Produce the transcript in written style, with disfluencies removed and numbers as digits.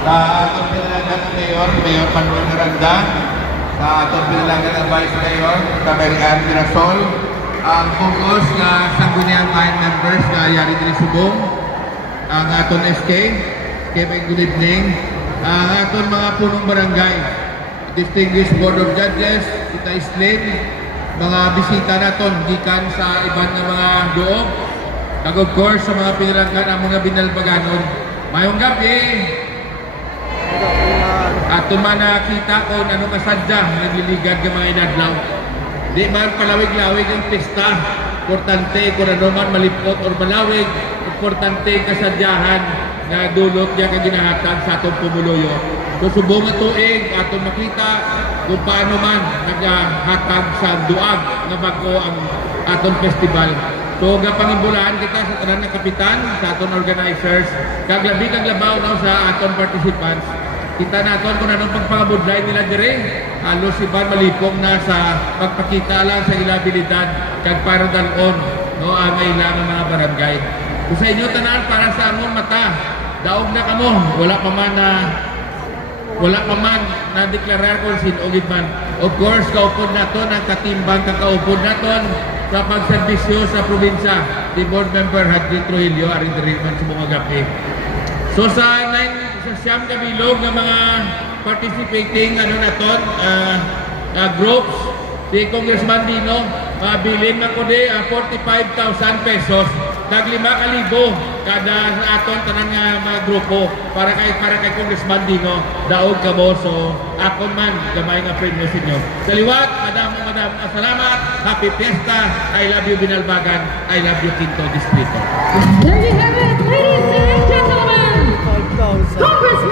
sa atong pinalangan ng Mayor Manuel Miranda, sa atong pinalangan ng Vice Mayor, sa Mary Ann Mirasol, ang focus na sangguniang line members na yari din subong, ang atong SK, Kevin, good evening, ang atong mga punong barangay, distinguished Board of Judges, Tita Islin, mga bisita naton gikan sa iban na mga doog, and of course sa mga pinalanggan ang mga binalbaganon. Mayong gabi! Ato man nakita ko na ano kasadya nagliligad ng mga inadlaw. Di man palawig-lawig ang pista. Importante kung ano man malipot o malawig. Importante kasadyahan na dulot niya kaginahatag sa atong pumuluyo. So subong nga tuig atong makita kung paano man naghatag sa duag na bago ang atong festival. So gapangibulaan kita sa tanan ng kapitan, sa atong organizers, kaglabi kag labaw na sa atong participants. Kita naton kung anong pagpangabudlay nila dire. Halos iban malipong na sa pagpakita lang sa ilabilidad kag para dalon no ang ilang mga barangay. Kung sa inyo tanan para sa among mata, daog na kamo, wala pa man na deklarar kung sinugid man. Of course, kaupod naton ang katimbang kakaupod naton sa pagserbisyo sa probinsya. The board member Hadley Trujillo aring diri man sa mga gabi. So sa siyam na bilog ng mga participating groups, si Congressman Dino, mabilin na ko di 45,000 pesos, nag 5,000 kada aton tanan nga mga grupo para kay Congressman Dino, daog ka mo. So akon man gamay nga premyo sa inyo. Sa liwat, madam, salamat, happy fiesta, I love you Binalbagan, I love you Quinto Distrito. There you have it, ladies and gentlemen. Congressman